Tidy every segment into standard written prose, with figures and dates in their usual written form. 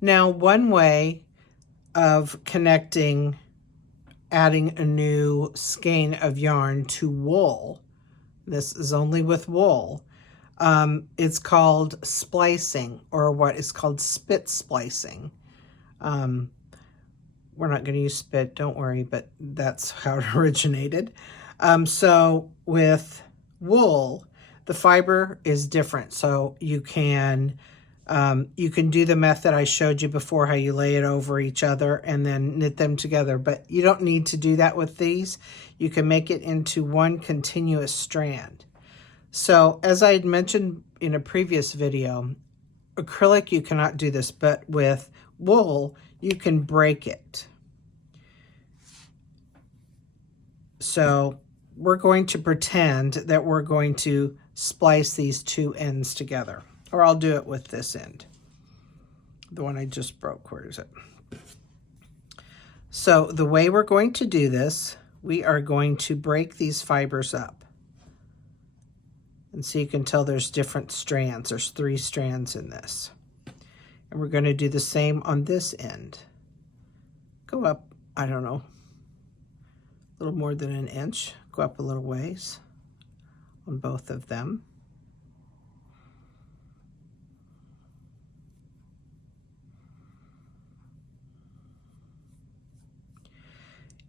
Now, one way of connecting, adding a new skein of yarn to wool, this is only with wool, it's called splicing, or what is called spit splicing. We're not going to use spit, don't worry, but that's how it originated. So with wool, the fiber is different. So you can do the method I showed you before, how you lay it over each other and then knit them together, but you don't need to do that with these. You can make it into one continuous strand. So as I had mentioned in a previous video, acrylic, you cannot do this, but with wool, you can break it. So we're going to pretend that we're going to splice these two ends together, or I'll do it with this end, the one I just broke. Where is it? So the way we're going to do this, we are going to break these fibers up. And so you can tell there's different strands. There's 3 strands in this. And we're going to do the same on this end. Go up, I don't know, a little more than 1 inch. Go up a little ways on both of them.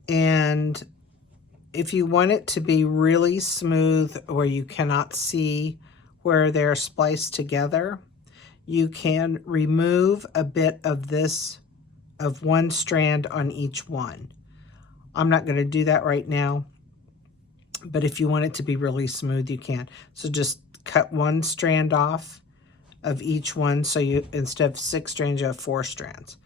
And if you want it to be really smooth where you cannot see where they're spliced together, you can remove a bit of this, of one strand on each one. I'm not going to do that right now, but if you want it to be really smooth, you can. So just cut 1 strand off of each one, so you, instead of 6 strands, you have 4 strands.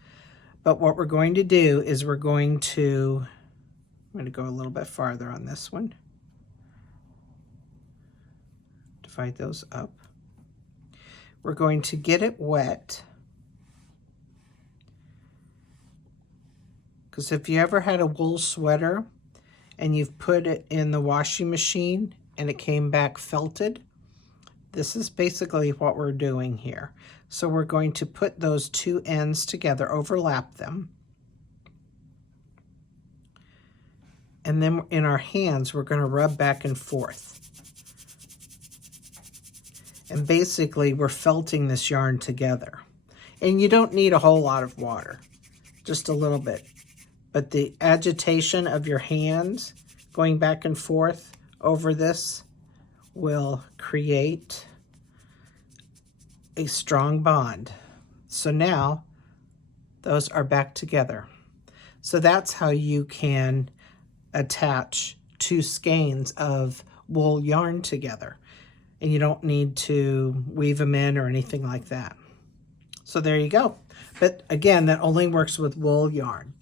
But what we're going to do is we're going to, I'm going to go a little bit farther on this one. Divide those up. We're going to get it wet, because if you ever had a wool sweater and you've put it in the washing machine and it came back felted, this is basically what we're doing here. So we're going to put those 2 ends together, overlap them, and then in our hands we're going to rub back and forth. And basically we're felting this yarn together. And you don't need a whole lot of water, just a little bit. But the agitation of your hands going back and forth over this will create a strong bond. So now those are back together. So that's how you can attach 2 skeins of wool yarn together. And you don't need to weave them in or anything like that. So there you go. But again, that only works with wool yarn.